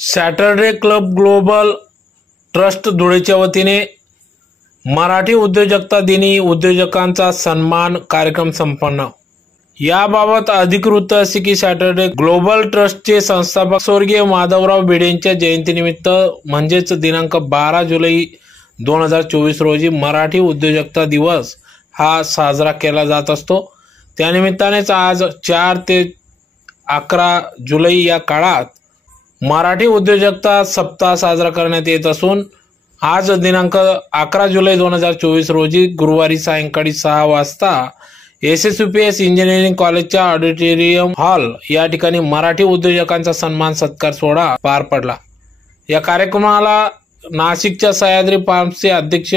Saturday club global trust धुळेच्या वतीने मराठी उद्योजकता दिनी उद्योजकांचा सन्मान कार्यक्रम संपन्न. याबाबत अधिक वृत्त असे की सॅटरडे ग्लोबल ट्रस्टचे संस्थापक स्वर्गीय माधवराव भिडेंच्या जयंतीनिमित्त म्हणजेच दिनांक बारा जुलै दोन हजार चोवीस रोजी मराठी उद्योजकता दिवस हा साजरा केला जात असतो. त्यानिमित्तानेच आज चार ते अकरा जुलै या काळात मराठी उद्योजकता सप्ताह साजरा करण्यात येत असून आज दिनांक अकरा जुलै दोन हजार चोवीस रोजी गुरुवारी सायंकाळी सहा वाजता S S U P S engineering कॉलेजच्या ऑडिटोरियम हॉल या ठिकाणी मराठी उद्योजकांचा सन्मान सत्कार सोहळा पार पडला. या कार्यक्रमाला नाशिकच्या सह्याद्री फार्म्सचे अध्यक्ष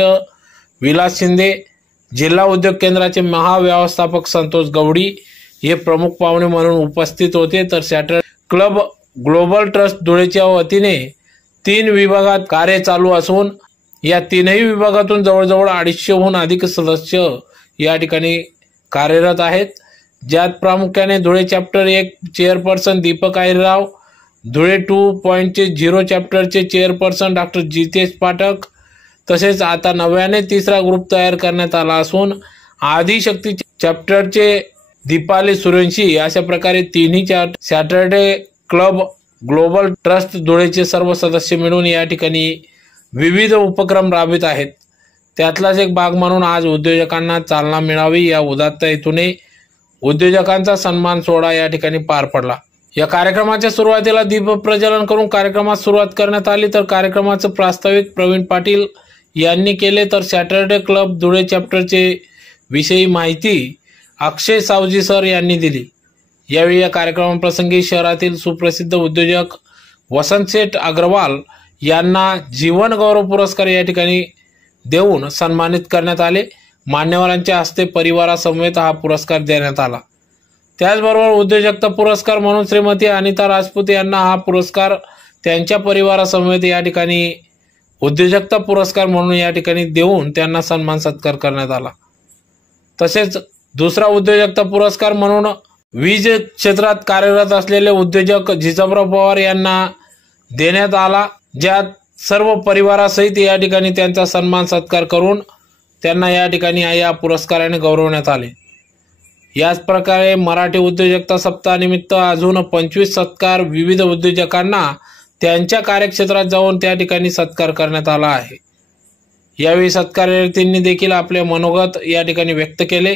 विलास शिंदे जिल्हा उद्योग केंद्राचे महाव्यवस्थापक संतोष गवडी हे प्रमुख पाहुणे म्हणून उपस्थित होते. तर सॅटर क्लब ग्लोबल ट्रस्ट धुळेच्या वतीने तीन विभागात कार्य चालू असून या तीनही विभागातून जवळजवळ अडीचशेहून अधिक सदस्य या ठिकाणी कार्यरत आहेत. ज्यात प्रामुख्याने धुळे चॅप्टर एक चेअरपर्सन दीपक आहिरराव धुळे टू पॉईंटचे झिरो चॅप्टरचे चेअरपर्सन डॉक्टर जितेश पाठक तसेच आता नव्याने तिसरा ग्रुप तयार करण्यात आला असून आदिशक्ती चॅप्टरचे दीपाली सुरेंशी अशा प्रकारे तिन्ही चॅ- सॅटरडे क्लब ग्लोबल ट्रस्ट धुळेचे सर्व सदस्य मिळून या ठिकाणी विविध उपक्रम राबवित आहेत. त्यातलाच एक भाग म्हणून आज उद्योजकांना चालना मिळावी या उदात्त हेतूने उद्योजकांचा सन्मान सोहळा या ठिकाणी पार पडला. या कार्यक्रमाच्या सुरुवातीला दीप प्रज्वलन करून कार्यक्रमास सुरुवात करण्यात आली. तर कार्यक्रमाचं प्रास्ताविक प्रवीण पाटील यांनी केले. तर सॅटरडे क्लब धुळे चॅप्टरचे विषयी माहिती अक्षय सावजी सर यांनी दिली. यावेळी या कार्यक्रमाप्रसंगी शहरातील सुप्रसिद्ध उद्योजक वसंत शेठ अग्रवाल यांना जीवन गौरव पुरस्कार या ठिकाणी देऊन सन्मानित करण्यात आले. मान्यवरांच्या हस्ते परिवारासमवेत हा पुरस्कार देण्यात आला. त्याचबरोबर उद्योजकता पुरस्कार म्हणून श्रीमती अनिता राजपूत यांना हा पुरस्कार त्यांच्या परिवारासमवेत या ठिकाणी उद्योजकता पुरस्कार म्हणून या ठिकाणी देऊन त्यांना सन्मान सत्कार करण्यात आला. तसेच दुसरा उद्योजकता पुरस्कार म्हणून वीज क्षेत्रात कार्यरत असलेले उद्योजक जिजाबराव पवार यांना देण्यात आला ज्यात सर्व परिवारासहित या ठिकाणी त्यांचा सन्मान सत्कार करून त्यांना या ठिकाणी या पुरस्काराने गौरवण्यात आले. याच प्रकारे मराठी उद्योजकता सप्ताहानिमित्त अजून पंचवीस सत्कार विविध उद्योजकांना त्यांच्या कार्यक्षेत्रात जाऊन त्या ठिकाणी सत्कार करण्यात आला आहे. यावेळी सत्कारार्थींनी देखील आपले मनोगत या ठिकाणी व्यक्त केले.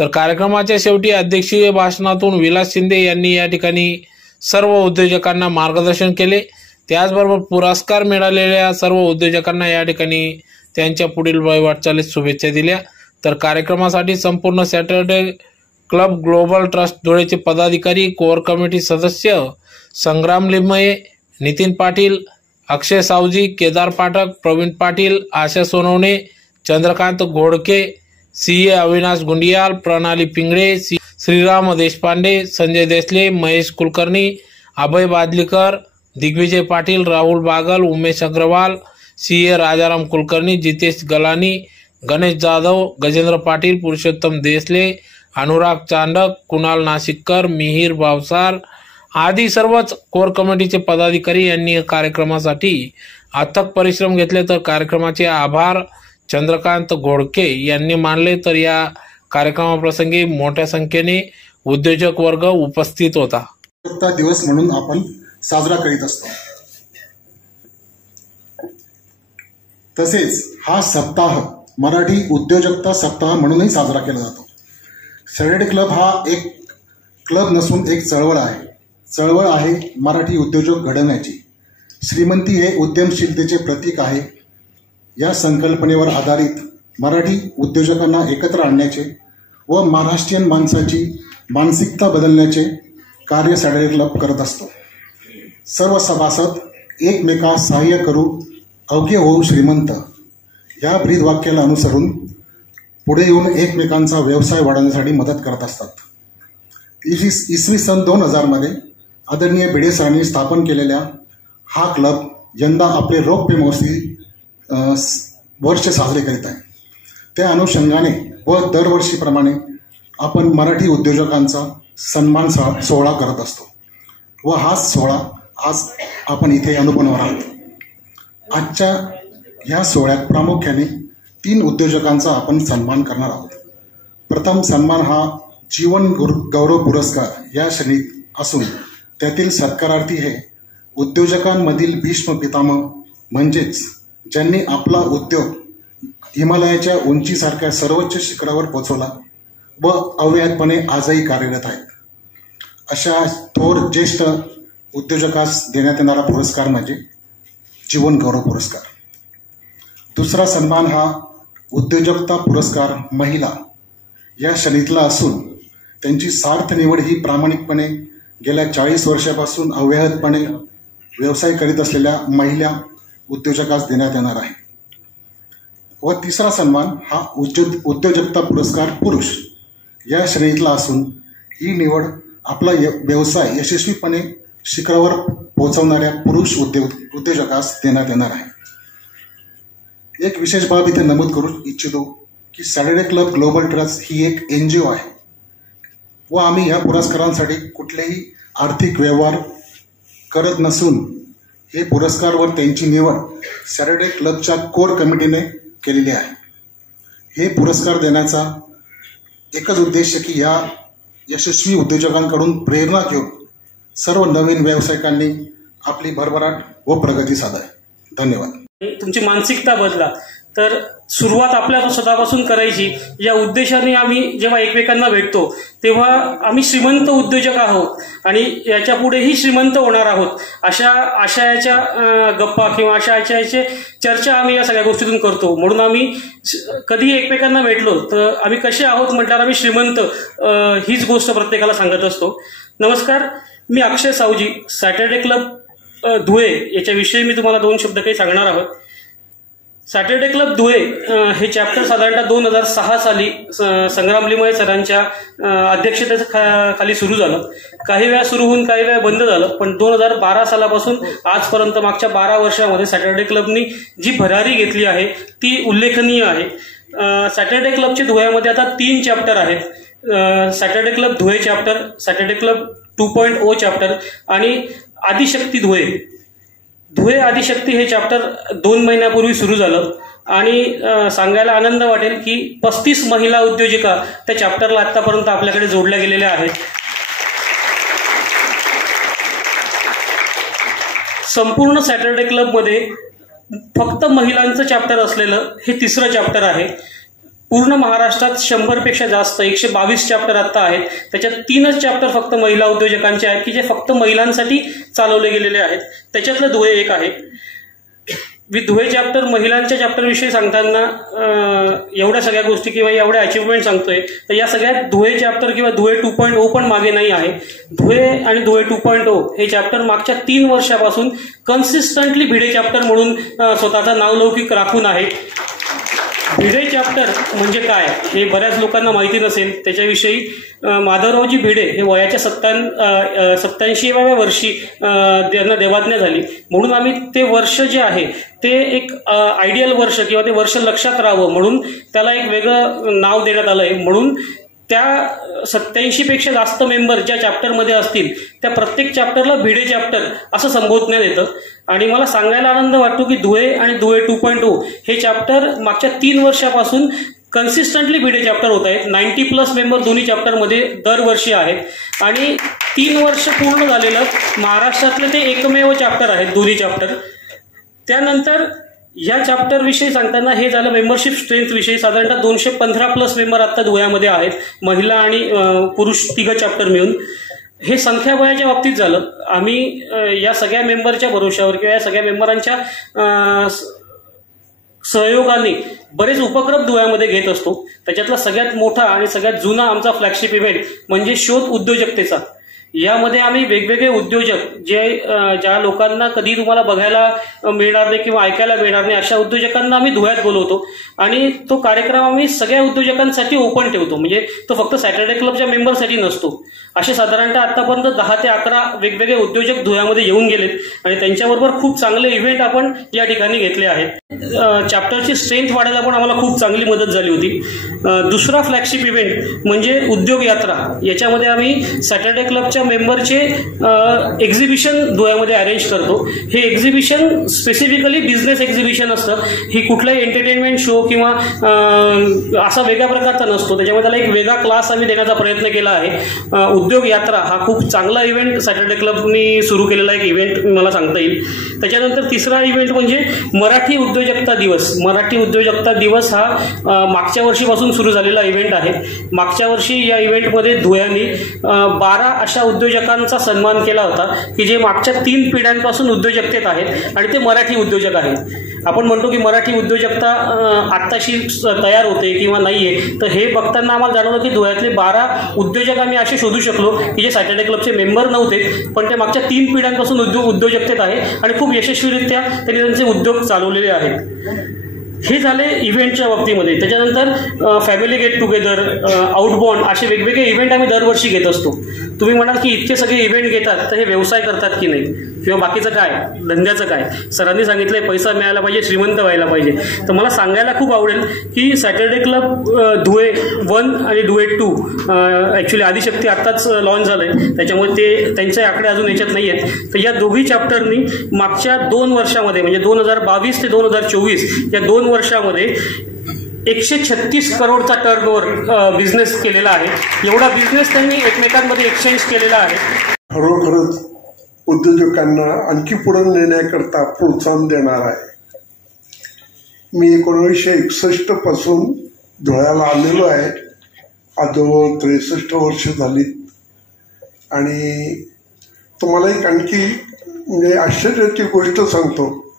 तर कार्यक्रमाच्या शेवटी अध्यक्षीय भाषणातून विलास शिंदे यांनी या ठिकाणी सर्व उद्योजकांना मार्गदर्शन केले. त्याचबरोबर पुरस्कार मिळालेल्या सर्व उद्योजकांना या ठिकाणी त्यांच्या पुढील वाटचालीत शुभेच्छा दिल्या. तर कार्यक्रमासाठी संपूर्ण सॅटरडे क्लब ग्लोबल ट्रस्ट धुळेचे पदाधिकारी कोर कमिटी सदस्य Sangram Limaye Nitin Patil Akshay Savji Kedar Pathak Pravin Patil Asha Sonawane Chandrakant Ghodke C A Avinash Gundiyal Pranali Pingle Shriram Deshpande Sanjay Desale Mahesh Kulkarni Abhay Badlikar Digvijay Patil Rahul Bagal Umesh Agarwal C A Rajaram Kulkarni Jitesh Galani Ganesh Jadhav Gajendra Patil Purushottam Desale Anurag Chandak Kunal Nashikkar Mihir Bhavsar आदी सर्वच core कमिटीचे पदाधिकारी यांनी या कार्यक्रमासाठी अथक परिश्रम घेतले. तर कार्यक्रमाचे आभार. चंद्रकांत घोडके यांनी मानले तर या कार्यक्रमाप्रसंगी मोठ्या संख्येने उद्योजक वर्ग उपस्थित होता. दिवस म्हणून आपण साजरा करीत असतो. तसेच हा सप्ताह मराठी उद्योजकता सप्ताह म्हणूनही साजरा केला जातो. सॅटर्डे क्लब हा एक क्लब नसून एक चळवळ आहे. चळवळ आहे मराठी उद्योजक घडवण्याची. श्रीमंती हे उद्यमशीलतेचे प्रतीक आहे. या संकल्पनेवर आधारित मराठी उद्योजकांना एकत्र आणण्याचे व महाराष्ट्रीयन माणसाची मानसिकता बदलण्याचे कार्य सॅटर्डे क्लब करत असतो. सर्व सभासद एकमेकास सहाय्य करू अवघे होऊ श्रीमंत. या ब्रीद वाक्याला अनुसरून पुढे येऊन एकमेकांचा व्यवसाय वाढवण्यासाठी मदत करत असतात. इसवी इसवी सन दोन हजारमध्ये आदरणीय भिडे सरांनी स्थापन केलेल्या हा क्लब यंदा आपले रौप्य महोत्सवी वर्ष साजरे करीत आहे. त्या अनुषंगाने व दरवर्षीप्रमाणे आपण मराठी उद्योजकांचा सन्मान सा सोहळा करत असतो. व हा सोहळा आज आपण इथे अनुभवणार आहोत. आजच्या ह्या सोहळ्यात प्रामुख्याने तीन उद्योजकांचा आपण सन्मान करणार आहोत. प्रथम सन्मान हा जीवन गुर गौरव पुरस्कार या श्रेणीत असून त्यातील सत्कारार्थी हे उद्योजकांमधील भीष्म पितामह म्हणजेच ज्यांनी आपला उद्योग हिमालयाच्या उंचीसारख्या सर्वोच्च शिखरावर पोचवला व अव्याहतपणे आजही कार्यरत आहेत. अशा थोर ज्येष्ठ उद्योजकास देण्यात येणारा पुरस्कार म्हणजे जीवन गौरव पुरस्कार. दुसरा सन्मान हा उद्योजकता पुरस्कार महिला या श्रेणीतला असून त्यांची सार्थ निवड ही प्रामाणिकपणे गेल्या चाळीस वर्षापासून अव्याहतपणे व्यवसाय करीत असलेल्या महिला उद्योजकास देण्यात येणार आहे. व तिसरा सन्मान हा उद्योग उद्योजकता पुरस्कार पुरुष या श्रेणीतला असून ही निवड आपला य- व्यवसाय यशस्वीपणे शिखरावर पोहोचवणाऱ्या पुरुष उद्योग उद्योजकास देण्यात येणार आहे. एक विशेष बाब इथे नमूद करू इच्छितो की सॅटर्डे क्लब ग्लोबल ट्रस्ट ही एक एन जी ओ आहे व आम्ही या पुरस्कारांसाठी कुठलेही आर्थिक व्यवहार करत नसून हे पुरस्कार त्यांची निवड सॅटर्डे क्लबच्या कोर कमिटीने केलेली आहे. हे पुरस्कार देण्याचा एकच उद्देश की या यशस्वी उद्योजकांकडून प्रेरणा घेऊन सर्व नवीन व्यावसायिकांनी आपली भरभराट व प्रगती साधावी धन्यवाद. तुमची मानसिकता बदला. तर सुरुवात आपल्या स्वतःपासून करायची. या उद्देशाने आम्ही जेव्हा एकमेकांना भेटतो तेव्हा आम्ही श्रीमंत उद्योजक आहोत आणि याच्या पुढेही श्रीमंत होणार आहोत. अशा आशयाच्या गप्पा किंवा अशा आशयाचे चर्चा आम्ही या सगळ्या गोष्टीतून करतो. म्हणून आम्ही कधी एकमेकांना भेटलो तर आम्ही कसे आहोत म्हटल्यावर आम्ही श्रीमंत हीच गोष्ट प्रत्येकाला सांगत असतो. नमस्कार मी अक्षय सावजी सॅटर्डे क्लब धुळे याच्याविषयी मी तुम्हाला दोन शब्द काही सांगणार आहोत. सॅटर्डे क्लब धुळे हे चॅप्टर साधारणतः दोन हजार सहा साली स- संग्राम सरांच्या अ, अध्यक्षतेच्या खा- खाली सुरू झालं. काही वेळा सुरू होऊन काही वेळा बंद झालं. पण दोन हजार बारा सालापासून आजपर्यंत मागच्या बारा वर्षामध्ये सॅटर्डे क्लबनी जी भरारी घेतली आहे ती उल्लेखनीय आहे. सॅटर्डे क्लबचे धुळ्यामध्ये आता तीन चॅप्टर आहेत. Saturday club Dhule chapter Saturday club two point O chapter आणि आदिशक्ती धुळे. धुळे आदिशक्ती हे चॅप्टर दोन महिन्यापूर्वी सुरू झालं. आणि सांगायला आनंद वाटेल की पस्तीस महिला उद्योजिका त्या चॅप्टरला आतापर्यंत आपल्याकडे जोडल्या गेलेल्या आहेत. संपूर्ण सॅटर्डे क्लबमध्ये फक्त महिलांचं चॅप्टर असलेलं हे तिसरं चॅप्टर आहे. पूर्ण महाराष्ट्रात शंभरपेक्षा जास्त एकशे बावीस चॅप्टर आता आहेत. त्याच्यात तीनच चॅप्टर फक्त महिला उद्योजकांचे आहेत की जे फक्त महिलांसाठी चालवले गेलेले आहेत. त्याच्यातलं धुळे एक आहे. मी धुळे चॅप्टर महिलांच्या चॅप्टरविषयी सांगताना एवढ्या सगळ्या गोष्टी किंवा एवढ्या अचिव्हमेंट सांगतोय. तर या सगळ्यात धुळे चॅप्टर किंवा धुळे टू पॉईंट ओ पण मागे नाही आहे. धुळे आणि धुळे टू पॉईंट ओ हे चॅप्टर मागच्या तीन वर्षापासून कन्सिस्टंटली भिडे चॅप्टर म्हणून स्वतःचा नावलौकिक राखून आहे. भिडे चॅप्टर म्हणजे काय? हे बऱ्याच लोकांना माहिती नसेल. त्याच्याविषयी माधवरावजी भिडे हे वयाच्या सत्तान सत्त्याऐंशीव्या वर्षी त्यांना देवाज्ञा झाली. म्हणून आम्ही ते वर्ष जे आहे ते एक आयडियल वर्ष किंवा ते वर्ष लक्षात राहावं म्हणून त्याला एक वेगळं नाव देण्यात आलं आहे म्हणून त्या सत्याऐंशी पेक्षा जास्त मेंबर ज्या चॅप्टरमध्ये असतील त्या प्रत्येक चॅप्टरला भिडे चॅप्टर असं संबोधण्यात येतं. आणि मला सांगायला आनंद वाटतो की धुळे आणि धुळे टू पॉईंट ओ हे चॅप्टर मागच्या तीन वर्षापासून कन्सिस्टंटली भिडे चॅप्टर होत आहेत. नाईन्टी प्लस मेंबर दोन्ही चॅप्टरमध्ये दरवर्षी आहेत. आणि तीन वर्ष पूर्ण झालेलं महाराष्ट्रातलं ते एकमेव चॅप्टर आहेत दोन्ही चॅप्टर त्यानंतर या चॅप्टर विषयी सांगताना हे झालं मेंबरशिप स्ट्रेंथ विषयी. साधारणतः दोनशे पंधरा प्लस मेंबर आता धुळ्यामध्ये आहेत. महिला आणि पुरुष तिघं चॅप्टर मिळून. हे संख्याबळाच्या बाबतीत झालं. आम्ही या सगळ्या मेंबरच्या भरोशावर किंवा या सगळ्या मेंबरांच्या सहयोगाने बरेच उपक्रम धुळ्यामध्ये घेत असतो. त्याच्यातला सगळ्यात मोठा आणि सगळ्यात जुना आमचा फ्लॅगशिप इव्हेंट म्हणजे शोध उद्योजकतेचा. यामध्ये आम्ही वेगवेगळे उद्योजक जे ज्या लोकांना कधी तुम्हाला बघायला मिळणार नाही किंवा ऐकायला मिळणार नाही अशा उद्योजकांना आम्ही धुळ्यात बोलवतो. आणि तो कार्यक्रम आम्ही सगळ्या उद्योजकांसाठी ओपन ठेवतो. म्हणजे तो फक्त सॅटर्डे क्लबच्या मेंबरसाठी नसतो. असे साधारणतः आतापर्यंत दहा ते अकरा वेगवेगळे उद्योजक धुळ्यामध्ये येऊन गेलेत. आणि त्यांच्याबरोबर खूप चांगले इव्हेंट आपण या ठिकाणी घेतले आहेत. चॅप्टरची स्ट्रेंथ वाढायला पण आम्हाला खूप चांगली मदत झाली होती. दुसरा फ्लॅगशिप इव्हेंट म्हणजे उद्योग यात्रा. याच्यामध्ये आम्ही सॅटर्डे क्लबच्या क्लबच्या मेंबरचे एक्झिबिशन धुळ्यामध्ये अरेंज करतो. हे एक्झिबिशन स्पेसिफिकली बिझनेस एक्झिबिशन असतं. ही कुठलाही एंटरटेनमेंट शो किंवा असा वेगळ्या प्रकारचा नसतो. त्याच्यामध्ये त्याला एक वेगळा क्लास आम्ही देण्याचा प्रयत्न केला आहे. उद्योग यात्रा हा खूप चांगला इव्हेंट सॅटर्डे क्लबनी सुरू केलेला एक इव्हेंट मला सांगता येईल. त्याच्यानंतर तिसरा इव्हेंट म्हणजे मराठी उद्योजकता दिवस. मराठी उद्योजकता दिवस हा मागच्या वर्षीपासून सुरू झालेला इव्हेंट आहे. मागच्या वर्षी या इव्हेंटमध्ये धुळ्याने बारा अशा उद्योजकांचा सन्मान केला होता की जे मागच्या तीन पिढ्यांपासून उद्योजकतेत आहेत आणि ते मराठी उद्योजक आहेत. आपण म्हणतो की मराठी उद्योजकता आत्ताशी स- तयार होते किंवा नाही आहे तर हे बघताना आम्हाला जाणवलं की धुळ्यातले बारा उद्योजक आम्ही असे शोधू शकलो की जे सॅटर्डे क्लबचे मेंबर नव्हते पण ते मागच्या तीन पिढ्यांपासून उद्योग उद्योजकतेत आहे आणि खूप यशस्वीरित्या त्यांनी त्यांचे उद्योग चालवलेले आहेत. हे झाले इव्हेंटच्या बाबतीमध्ये. त्याच्यानंतर फॅमिली गेट टुगेदर आउटबॉन्ड असे वेगवेगळे इव्हेंट आम्ही दरवर्षी घेत असतो. तुम्ही म्हणाल की इतके सगळे इव्हेंट घेतात तर हे व्यवसाय करतात की नाही? किंवा बाकीचं काय? धंद्याचं काय? सरांनी सांगितलंय पैसा मिळायला पाहिजे श्रीमंत व्हायला पाहिजे. तर मला सांगायला खूप आवडेल की सॅटर्डे क्लब धुळे वन आणि धुळे टू ॲक्च्युली आदिशक्ती आत्ताच लॉन्च झालंय. त्याच्यामुळे ते त्यांचे आकडे अजून याच्यात नाही आहेत तर या दोघी चॅप्टरनी मागच्या दोन वर्षामध्ये म्हणजे दोन हजार बावीस ते दोन हजार चोवीस या दोन वर्षामध्ये एकशे छत्तीस करोडचा टर्न बिझनेस केलेला आहे. एवढा बिझनेस त्यांनी एकमेकांमध्ये एक्सचेंज केलेला आहे. खरोखरच उद्योजकांना आणखी पुढे नेण्याकरता प्रोत्साहन देणार आहे. मी एकोणीसशे एकसष्टपासून धुळ्याला आलेलो आहे. आजवळ त्रेसष्ट वर्ष झालीत. आणि तुम्हाला एक आणखी म्हणजे आश्चर्याची गोष्ट सांगतो.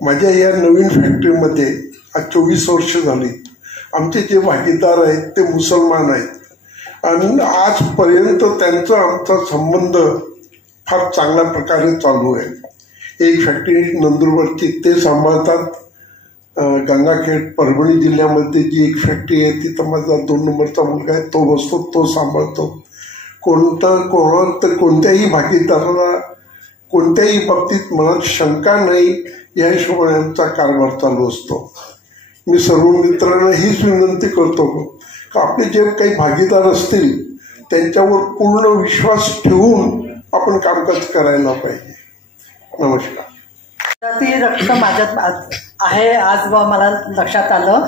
माझ्या या नवीन फॅक्टरीमध्ये आज चोवीस वर्ष झाली. आमचे जे भागीदार आहेत ते मुसलमान आहेत. आणि आजपर्यंत त्यांचा आमचा संबंध फार चांगल्या प्रकारे चालू आहे. एक फॅक्टरी नंदुरबारची ते सांभाळतात. गंगाखेड परभणी जिल्ह्यामध्ये जी एक फॅक्टरी आहे तिथं माझा दोन नंबरचा मुलगा आहे तो बसतो तो सांभाळतो. कोणतं कोणा कोणत्याही भागीदाराला कोणत्याही बाबतीत मनात शंका नाही या हिशोबाने आमचा कारभार चालू असतो. मी सर्व मित्रांना हीच विनंती करतो. की आपले जे काही भागीदार असतील त्यांच्यावर पूर्ण विश्वास ठेवून आपण कामकाज करायला पाहिजे. नमस्कार. ती रक्त माझ्यात आज आहे आज व मला लक्षात आलं.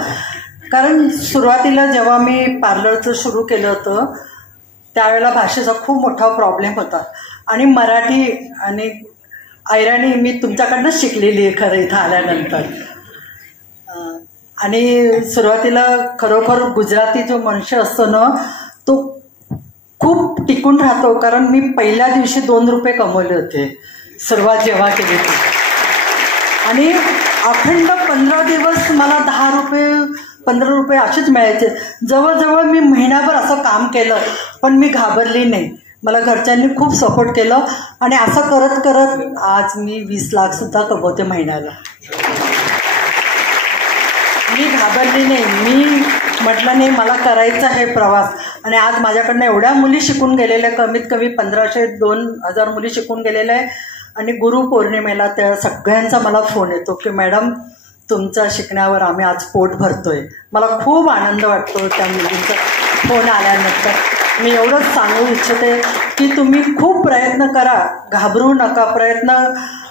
कारण सुरुवातीला जेव्हा मी पार्लरचं सुरू केलं होतं त्यावेळेला भाषेचा खूप मोठा प्रॉब्लेम होता. आणि मराठी आणि ऐराणी मी तुमच्याकडनंच शिकलेली आहे खरं इथं आल्यानंतर. आणि सुरुवातीला खरोखर गुजराती जो मनुष्य असतो ना तो खूप टिकून राहतो कारण मी पहिल्या दिवशी दोन रुपये कमवले होते. सुरुवात जेव्हा केली होती. आणि अखंड पंधरा दिवस मला दहा रुपये पंधरा रुपये असेच मिळायचे. जवळजवळ मी महिनाभर असं काम केलं पण मी घाबरली नाही. मला घरच्यांनी खूप सपोर्ट केलं आणि असं करत करत आज मी वीस लाख सुद्धा कमवते महिन्याला. मी घाबरली नाही. मी म्हटलं नाही मला करायचा आहे प्रवास. आणि आज माझ्याकडनं एवढ्या मुली शिकून गेलेल्या कमीत कमी पंधराशे दोन हजार मुली शिकून गेलेल्या आहे. आणि गुरुपौर्णिमेला त्या सगळ्यांचा मला फोन येतो की मॅडम तुमचं शिकण्यावर आम्ही आज पोट भरतोय. मला खूप आनंद वाटतो त्या मुलींचा फोन आल्यानंतर. मी एवढंच सांगू इच्छिते की तुम्ही खूप प्रयत्न करा. घाबरू नका प्रयत्न.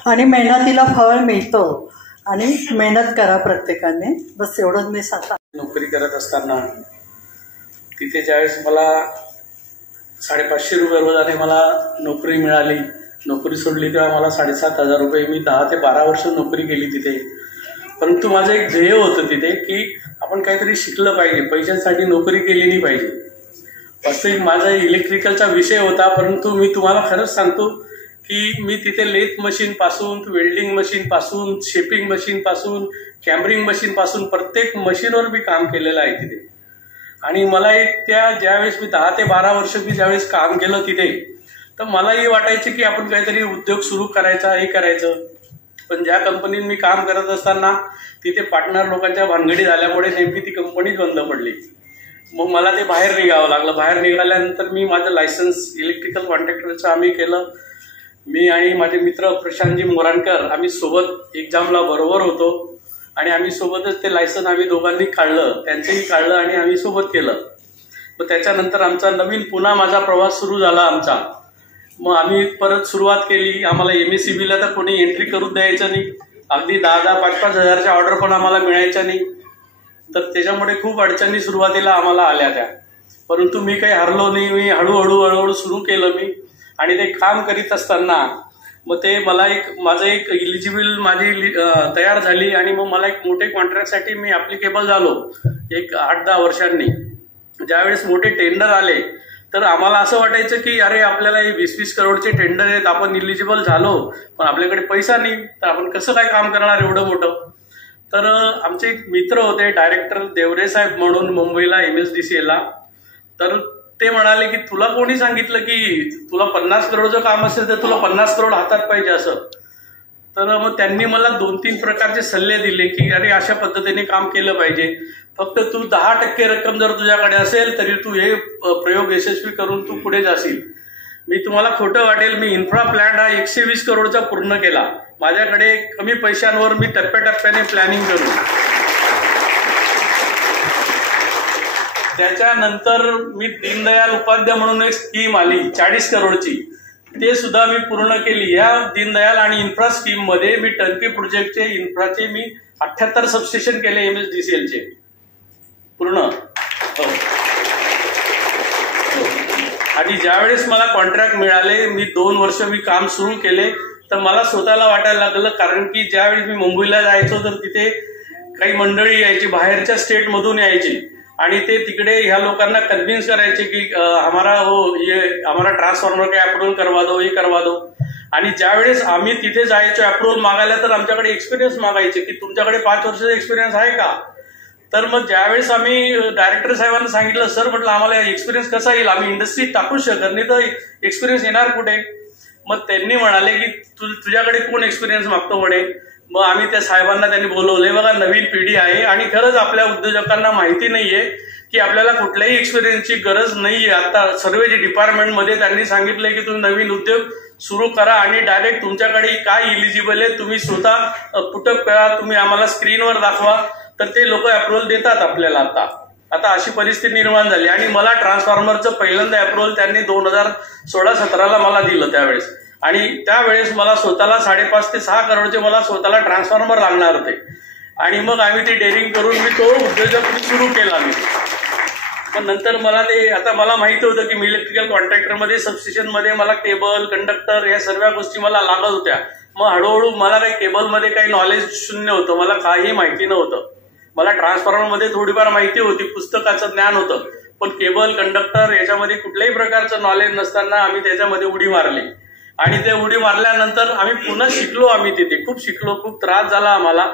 आणि मेहनतीला फळ मिळतं. आणि मेहनत करा प्रत्येकाने. बस एवढंच मी सांगता. नोकरी करत असताना तिथे ज्यावेळेस मला साडेपाचशे रुपये रोजाने मला नोकरी मिळाली नोकरी सोडली तेव्हा मला साडेसात हजार रुपये मी दहा ते बारा वर्ष नोकरी केली तिथे. परंतु माझं एक ध्येय होतं तिथे की आपण काहीतरी शिकलं पाहिजे पैशांसाठी नोकरी केली नाही पाहिजे. वास्तविक माझा इलेक्ट्रिकलचा विषय होता परंतु मी तुम्हाला खरंच सांगतो की मी तिथे लेथ मशीन पासून वेल्डिंग मशीन पासून शेपिंग मशीन पासून कॅमरिंग मशीन पासून प्रत्येक मशीनवर मी काम केलेलं आहे तिथे. आणि मला एक त्या ज्यावेळेस मी दहा ते बारा वर्ष मी ज्यावेळेस काम केलं तिथे तर मलाही वाटायचं की आपण काहीतरी उद्योग सुरू करायचा हे करायचं. पण ज्या कंपनीत मी काम करत असताना तिथे पार्टनर लोकांच्या भानगडी झाल्यामुळे नेमकी ती कंपनीच बंद पडली. मग मला ते बाहेर निघावं लागलं. बाहेर निघाल्यानंतर मी माझं लायसन्स इलेक्ट्रिकल कॉन्ट्रॅक्टरचं आम्ही केलं. मी आणि माझे मित्र प्रशांतजी मोराणकर आम्ही सोबत एक्झामला बरोबर होतो आणि आम्ही सोबतच ते लायसन आम्ही दोघांनी काढलं. त्यांचंही काढलं आणि आम्ही सोबत केलं. मग त्याच्यानंतर आमचा नवीन पुन्हा माझा प्रवास सुरू झाला आमचा. मग आम्ही परत सुरुवात केली. आम्हाला एम एस सी बीला तर कोणी एंट्री करून द्यायचं नाही. अगदी दहा दहा पाच पाच हजारच्या ऑर्डर पण आम्हाला मिळायच्या नाही. तर त्याच्यामुळे खूप अडचणी सुरुवातीला आम्हाला आल्या त्या. परंतु मी काही हरलो नाही. मी हळूहळू हळूहळू सुरू केलं मी. आणि ते काम करीत असताना मग ते मला एक माझं एक इलिजिबल माझी तयार झाली आणि मग मला एक मोठे कॉन्ट्रॅक्टसाठी मी अप्लिकेबल झालो. एक आठ दहा वर्षांनी. ज्यावेळेस मोठे टेंडर आले तर आम्हाला असं वाटायचं की अरे आपल्याला हे वीस वीस करोडचे टेंडर आहेत आपण इलिजिबल झालो पण आपल्याकडे पैसा नाही तर आपण कसं काय काम करणार एवढं मोठं? तर आमचे एक मित्र होते डायरेक्टर देवरे साहेब म्हणून मुंबईला एम एस डी सी एला तर ते म्हणाले की तुला कोणी सांगितलं की तुला पन्नास करोडचं काम असेल तर तुला पन्नास करोड हातात पाहिजे असं. तर मग त्यांनी मला दोन तीन प्रकारचे सल्ले दिले की अरे अशा पद्धतीने काम केलं पाहिजे. फक्त तू दहा टक्के रक्कम जर तुझ्याकडे असेल तरी तू हे प्रयोग यशस्वी करून तू पुढे जाशील. मी तुम्हाला खोटं वाटेल मी इन्फ्रा प्लॅन हा एकशे वीस करोडचा पूर्ण केला. माझ्याकडे कमी पैशांवर मी टप्प्याटप्प्याने प्लॅनिंग करू. त्याच्यानंतर मी दीनदयाल उपाध्याय म्हणून एक स्कीम आली चाळीस करोडची. ते सुद्धा मी पूर्ण केली. या दीनदयाल आणि इन्फ्रा स्कीममध्ये मी टर्की प्रोजेक्टचे इन्फ्राचे मी अठ्याहत्तर सबस्टेशन केले एम एस डी सी एलचे पूर्ण. हो. हो. आणि ज्यावेळेस मला कॉन्ट्रॅक्ट मिळाले मी दोन वर्ष मी काम सुरू केले तर मला स्वतःला वाटायला लागलं कारण की ज्यावेळेस मी मुंबईला जायचो तर तिथे काही मंडळी यायची बाहेरच्या स्टेटमधून यायची. आणि ते तिकडे ह्या लोकांना कन्व्हिन्स करायचे की आम्हाला हमारा हो ये हमारा ट्रान्सफॉर्मर काय अप्रुव्हल करवा दो हे करवा दो. आणि ज्यावेळेस आम्ही तिथे जायचो अप्रुव्हल मागायला तर आमच्याकडे एक्सपिरियन्स मागायचे की तुमच्याकडे पाच वर्षाचा एक्सपिरियन्स आहे का? तर मग ज्यावेळेस आम्ही डायरेक्टर साहेबांना सांगितलं सर म्हटलं आम्हाला एक्सपिरियन्स कसा येईल? आम्ही इंडस्ट्रीत टाकूच शकत नाही तर एक्सपिरियन्स येणार कुठे? मग त्यांनी म्हणाले की तुझ्याकडे कोण एक्सपिरियन्स मागतो म्हणे? मग आम्ही त्या साहेबांना त्यांनी बोलवले बघा नवीन पिढी आहे आणि खरंच आपल्या उद्योजकांना माहिती नाहीये की आपल्याला कुठल्याही एक्सपिरियन्सची गरज नाहीये. आता सर्व जे डिपार्टमेंटमध्ये त्यांनी सांगितलंय की तुम्ही नवीन उद्योग सुरू करा आणि डायरेक्ट तुमच्याकडे काय इलिजिबल आहे तुम्ही स्वतः पुटअप करा तुम्ही आम्हाला स्क्रीनवर दाखवा. तर ते लोक अप्रुव्हल देतात आपल्याला आता. आता अशी परिस्थिती निर्माण झाली आणि मला ट्रान्सफॉर्मरचं पहिल्यांदा अप्रुव्हल त्यांनी दोन हजार सोळा सतराला मला दिलं त्यावेळेस. आणि त्यावेळेस मला स्वतःला साडेपाच ते सहा करोडचे मला स्वतःला ट्रान्सफॉर्मर लागणार होते. आणि मग आम्ही ती डेअरिंग करून मी तो उद्योजक सुरू केला मी. पण नंतर मला ते आता मला माहिती होतं की मी इलेक्ट्रिकल कॉन्ट्रॅक्टरमध्ये सबस्टेशनमध्ये मला केबल कंडक्टर या सर्व गोष्टी मला लागत होत्या. मग हळूहळू मला काही केबलमध्ये काही नॉलेज शून्य होतं. मला काही माहिती नव्हतं. मला ट्रान्सफॉर्मरमध्ये थोडीफार माहिती होती पुस्तकाचं ज्ञान होतं. पण केबल कंडक्टर याच्यामध्ये कुठल्याही प्रकारचं नॉलेज नसताना आम्ही त्याच्यामध्ये उडी मारली. आणि ते उडी मारल्यानंतर आम्ही पुन्हा शिकलो आम्ही तिथे. खूप शिकलो खूप त्रास झाला आम्हाला.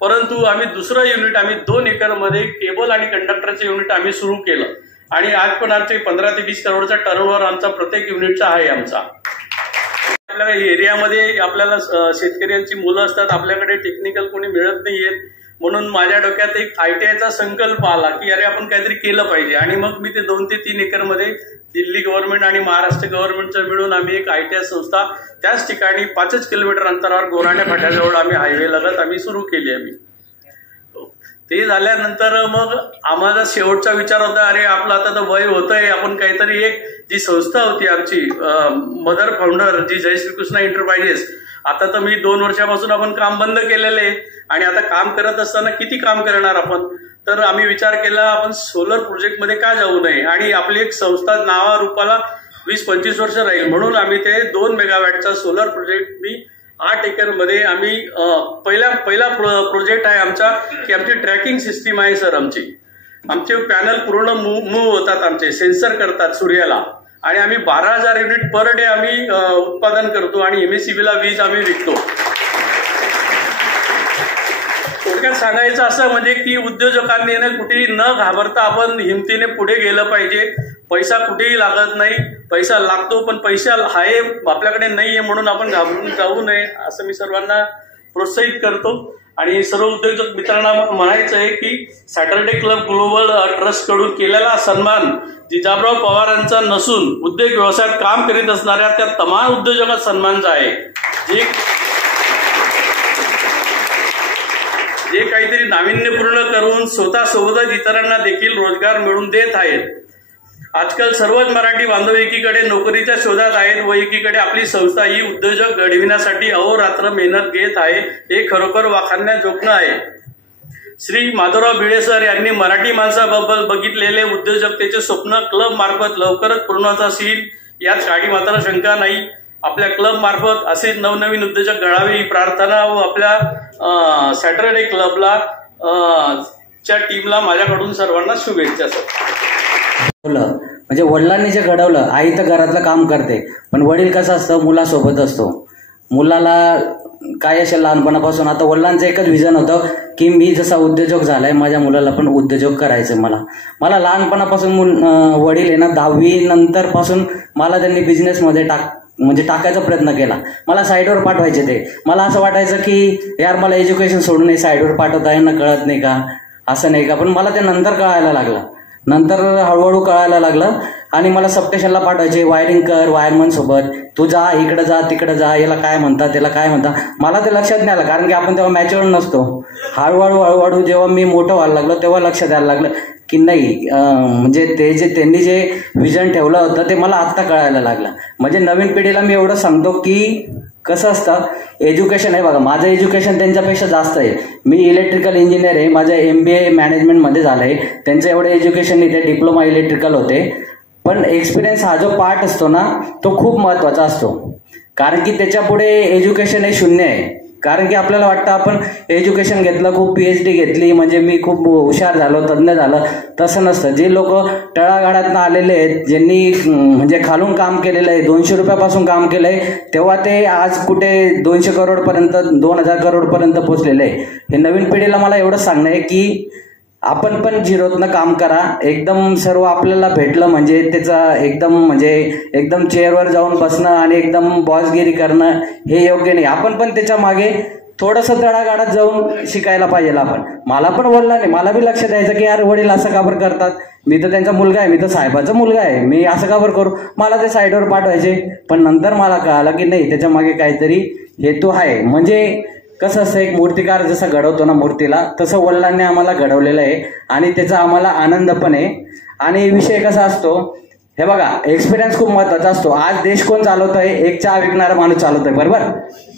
परंतु आम्ही दुसरं युनिट आम्ही दोन एकरमध्ये केबल आणि कंडक्टरचं युनिट आम्ही सुरू केलं. आणि आज पण आमचे पंधरा ते वीस करोडचा टर्नओव्हर आमचा प्रत्येक युनिटचा आहे आमचा. आपल्या एरियामध्ये आपल्याला शेतकऱ्यांची मुलं असतात आपल्याकडे टेक्निकल कोणी मिळत नाहीयेत. म्हणून माझ्या डोक्यात एक आयटीआयचा संकल्प आला की अरे आपण काहीतरी केलं पाहिजे. आणि मग मी ते दोन ते तीन एकरमध्ये दिल्ली गव्हर्नमेंट आणि महाराष्ट्र गव्हर्नमेंटचं मिळून आम्ही एक आयटीआय संस्था त्याच ठिकाणी पाचच किलोमीटर अंतरावर गोराण्या फाट्याजवळ आम्ही हायवे लगत आम्ही सुरू केली आम्ही. ते झाल्यानंतर मग आम्हाला शेवटचा विचार होता अरे आपलं आता तर वय होतंय आपण काहीतरी एक जी संस्था होती आमची मदर फाउंडर जी जय श्रीकृष्ण एंटरप्राइजेस आता तर मी दोन वर्षापासून आपण काम बंद केलेलं आहे आणि आता काम करत असताना किती काम करणार आपण? तर आम्ही विचार केला आपण सोलर प्रोजेक्टमध्ये का जाऊ नये? आणि आपली एक संस्था नावा रूपाला वीस पंचवीस वर्ष राहील. म्हणून आम्ही ते दोन मेगावॅटचा सोलर प्रोजेक्ट मी आठ एकरमध्ये आम्ही अं, पहिला पहिला प्रोजेक्ट आहे आमचा की आमची ट्रॅकिंग सिस्टीम आहे सर आमची. आमचे पॅनल पूर्ण मूव्ह होतात आमचे. सेन्सर करतात सूर्याला. आणि आम्ही बारा हजार युनिट पर डे आम्ही उत्पादन करतो आणि एमएससीबीला वीज आम्ही विकतो. थोडक्यात सांगायचं असं म्हणजे की उद्योजकांनी ना कुठेही न घाबरता आपण हिमतीने पुढे गेलं पाहिजे. पैसा कुठेही लागत नाही. पैसा लागतो पण पैसा आहे आपल्याकडे नाहीये म्हणून आपण घाबरून जाऊ नये असं मी सर्वांना प्रोत्साहित करतो. आणि सर्व उद्योजक मित्रांना म्हणायचं आहे की सॅटर्डे क्लब ग्लोबल ट्रस्टकडून केलेला सन्मान जिजाबराव पवारांचा नसून उद्योग व्यवसायात काम करीत असणाऱ्या त्या तमाम उद्योजकात सन्मानचा आहे. जे जे काहीतरी नाविन्यपूर्ण करून स्वतः सोबतच इतरांना देखील रोजगार मिळवून देत आहेत. आजकाल सर्वच मराठी बांधव एकीकडे नोकरीच्या शोधात आहेत व एकीकडे आपली संस्था ही उद्योजक घडविण्यासाठी अहोरात्र मेहनत घेत आहे. हे खरोखर वाखाणण्याजोगणं आहे. श्री माधवराव भिडे सर यांनी मराठी माणसाबद्दल बघितलेले उद्योजकतेचे स्वप्न क्लब मार्फत लवकरच पूर्णत्वास असेल यात काही मात्र शंका नाही. आपल्या क्लब मार्फत असे नवनवीन उद्योजक घडावे ही प्रार्थना व आपल्या सॅटरडे क्लबला च्या टीमला माझ्याकडून सर्वांना शुभेच्छा सर. म्हणजे वडिलांनी जे घडवलं आई तर घरातलं काम करते पण वडील कसं असतं? मुलासोबत असतो. मुलाला काय असेल लहानपणापासून आता वडिलांचं एकच विजन होतं की मी जसा उद्योजक झालाय माझ्या मुलाला पण उद्योजक करायचं मला. मला लहानपणापासून मुल वडील आहे ना दहावी नंतरपासून मला त्यांनी बिझनेसमध्ये टाक म्हणजे टाकायचा प्रयत्न केला. मला साईडवर पाठवायचे ते. मला असं वाटायचं की यार मला एज्युकेशन सोडून साईडवर पाठवता यांना कळत नाही का? असं नाही का? पण मला ते नंतर कळायला लागलं. नंतर हळूहळू कळायला लागलं. आणि मला सबस्टेशनला पाठवायचे वायरिंग कर वायरमन सोबत. तू जा इकडे जा तिकडे जा. याला काय म्हणतात त्याला काय म्हणतात. मला ते लक्षात नाही आलं कारण की आपण तेव्हा मॅच्युअर नसतो. हळूहळू हळूहळू जेव्हा मी मोठं व्हायला लागलो तेव्हा लक्षात यायला लागलं की नाही म्हणजे ते जे त्यांनी जे विजन ठेवलं होतं ते मला आत्ता कळायला लागलं. म्हणजे नवीन पिढीला मी एवढं सांगतो की कसं असतं? एज्युकेशन आहे बघा माझं एज्युकेशन त्यांच्यापेक्षा जास्त आहे. मी इलेक्ट्रिकल इंजिनियर आहे माझं एम बी ए मॅनेजमेंटमध्ये झालं आहे. त्यांचं एवढं एज्युकेशन इथे डिप्लोमा इलेक्ट्रिकल होते. पण एक्सपिरियन्स हा जो पार्ट असतो ना तो खूप महत्त्वाचा असतो. कारण की त्याच्यापुढे एज्युकेशन हे शून्य आहे. कारण की आपल्याला वाटतं आपण एज्युकेशन घेतलं खूप पी एच डी घेतली म्हणजे मी खूप हुशार झालो तज्ज्ञ झालं. तसं नसतं. जे लोक तळागाळातनं आलेले आहेत ज्यांनी म्हणजे खालून काम केलेलं आहे दोनशे रुपयापासून काम केलं आहे तेव्हा ते आज कुठे दोनशे करोडपर्यंत दोन हजार करोडपर्यंत पोचलेले आहे. हे नवीन पिढीला मला एवढं सांगणं आहे की आपण पण झिरोतनं काम करा. एकदम सर्व आपल्याला भेटलं म्हणजे त्याचा एकदम म्हणजे एकदम चेअरवर जाऊन बसणं आणि एकदम बॉसगिरी करणं हे योग्य नाही. आपण पण त्याच्यामागे थोडंसं तडागाडात जाऊन शिकायला पाहिजे आपण. मला पण बोलला नाही. मला बी लक्ष द्यायचं की यार वडील असं का बरं करतात? मी तर त्यांचा मुलगा आहे. मी तर साहेबाचा मुलगा आहे. मी असं का बरं करू? मला ते साईडवर पाठवायचे. पण नंतर मला कळालं की नाही त्याच्यामागे काहीतरी हेतू आहे. म्हणजे कसं असतं एक मूर्तिकार जसं घडवतो ना मूर्तीला तसं वडिलांनी आम्हाला घडवलेलं आहे आणि त्याचा आम्हाला आनंद पण आहे. आणि विषय कसा असतो हे बघा एक्सपिरियन्स खूप महत्त्वाचा असतो. आज देश कोण चालवत आहे एक चहा विकणारा माणूस चालवतोय बरोबर?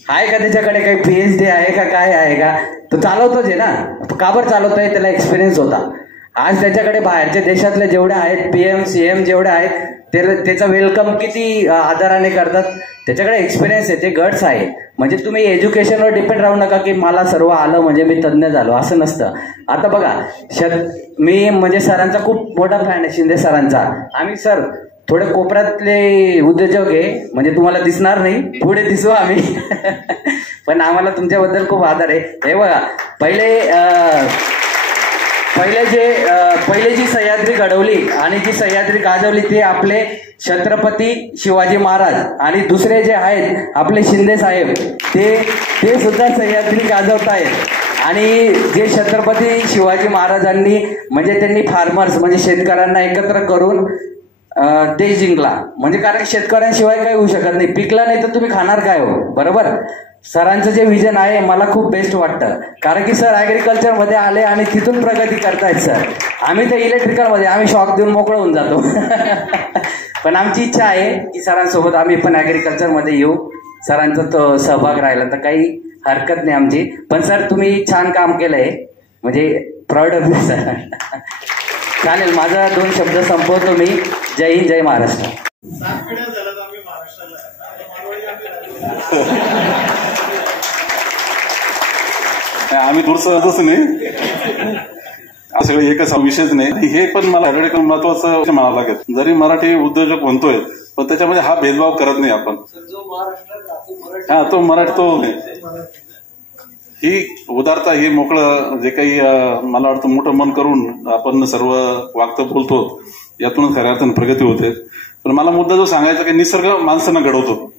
आहे का त्याच्याकडे काही पी एच डी आहे का काय आहे का? तो चालवतोच आहे ना. का बरं चालवतोय? त्याला एक्सपिरियन्स होता. आज त्याच्याकडे बाहेरच्या देशातले जेवढे आहेत पी एम सी एम जेवढे आहेत त्याला त्याचं वेलकम किती आदराने करतात. त्याच्याकडे एक्सपिरियन्स आहे ते गट्स आहे म्हणजे तुम्ही एज्युकेशनवर डिपेंड राहू नका की मला सर्व आलं म्हणजे मी तज्ज्ञ झालो असं नसतं. आता बघा शत मी म्हणजे सरांचा खूप मोठा फॅन आहे शिंदे सरांचा. आम्ही सर थोडे कोपऱ्यातले उद्योजक आहे म्हणजे तुम्हाला दिसणार नाही पुढे दिसू आम्ही. पण आम्हाला तुमच्याबद्दल खूप आदर आहे. हे बघा पहिले पहिले जे पहिले जी सह्याद्री घडवली आणि जी सह्याद्री गाजवली ते आपले छत्रपती शिवाजी महाराज आणि दुसरे जे आहेत आपले शिंदे साहेब ते ते सुद्धा सह्याद्री गाजवत आहेत आणि जे छत्रपती शिवाजी महाराजांनी म्हणजे त्यांनी फार्मर्स म्हणजे शेतकऱ्यांना एकत्र करून देश जिंकला. म्हणजे कारण शेतकऱ्यांशिवाय काही होऊ शकत नाही. पिकला नाही तर तुम्ही खाणार काय हो? बरोबर? सरांचं जे विजन आहे मला खूप बेस्ट वाटतं. कारण की सर ॲग्रिकल्चरमध्ये आले आणि तिथून प्रगती करतायत सर. आम्ही तर इलेक्ट्रिकलमध्ये आम्ही शॉक देऊन मोकळं होऊन जातो. पण आमची इच्छा आहे की सरांसोबत आम्ही पण ॲग्रिकल्चरमध्ये येऊ. सरांचा तो सहभाग राहिला तर काही हरकत नाही आमची. पण सर तुम्ही छान काम केलंय. म्हणजे प्राऊड ऑफ सर चालेल माझा दोन शब्द संपवतो मी. जय हिंद जय महाराष्ट्र. आम्ही दूरचं तसं नाही. हा सगळं एकच विषयच नाही. हे पण मला सगळ्याकडे महत्वाचं म्हणावं लागेल. जरी मराठी उद्योजक म्हणतोय पण त्याच्यामध्ये हा भेदभाव करत नाही आपण. हा तो मराठी तो नाही. ही उदारता ही मोकळं जे काही मला वाटतं मोठं मन करून आपण सर्व वागतं बोलतो. यातूनच खऱ्या अर्थानं प्रगती होते. पण मला मुद्दा जो सांगायचा की निसर्ग माणसांना घडवतो.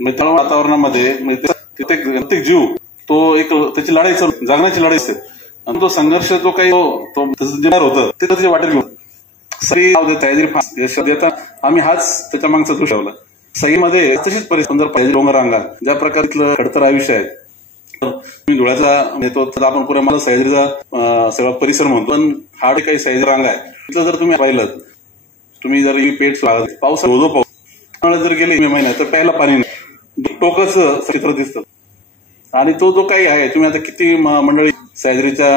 म्हणजे तळ वातावरणामध्ये म्हणजे प्रत्येक जीव तो एक त्याची लढाई चालू जगण्याची लढाई असते. आणि तो संघर्ष जो काही तो- तो जे होतं ते त्याच्या वाटेल घेऊन सई देता आम्ही हाच त्याच्या मागचा दोष ठेवला. सईमध्ये तशीच परिस्थिती डोंगर रांगा ज्या प्रकारातलं खडतर आयुष्य आहे. मी धुळ्याचा म्हणजे तर आपण पुरा मला सह्याद्रीचा सगळा परिसर म्हणतो. पण हा काही सह्याद्री रांग आहे तिथलं जर तुम्ही पाहिलं तुम्ही जर ही पेट पाऊस रोजो पाऊस. जर गेले मे महिन्यात तर प्यायला पाणी नाही. टोकच चित्र दिसतं. आणि तो जो काही आहे तुम्ही आता किती मंडळी सह्याद्रीच्या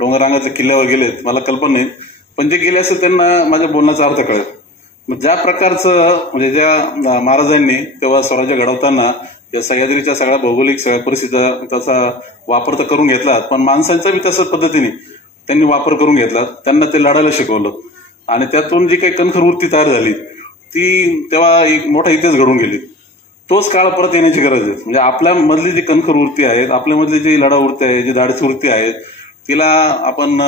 डोंगरांगाच्या किल्ल्यावर गेलेत मला कल्पना नाही. पण जे गेले असेल त्यांना माझ्या बोलण्याचा अर्थ कळेल. ज्या प्रकारचं म्हणजे ज्या महाराजांनी तेव्हा स्वराज्य घडवताना या सह्याद्रीच्या सगळ्या भौगोलिक सगळ्या परिस्थितीचा त्याचा वापर तर करून घेतला पण माणसांचा बी तसंच पद्धतीने. त्यांनी वापर करून घेतला त्यांना ते लढायला शिकवलं. आणि त्यातून जी काही कणखर वृत्ती तयार झाली ती तेव्हा एक मोठा इतिहास घडून गेली. तोच काळ परत येण्याची गरज आहे. म्हणजे आपल्या मधली जी कणखर वृत्ती आहेत आपल्यामधली जी लढा वृत्ती आहे जी धाडसी वृत्ती आहे तिला आपण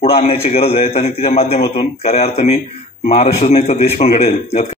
पुढे आणण्याची गरज आहे. आणि तिच्या माध्यमातून खऱ्या अर्थाने महाराष्ट्र नाही तर देश पण घडेल. यात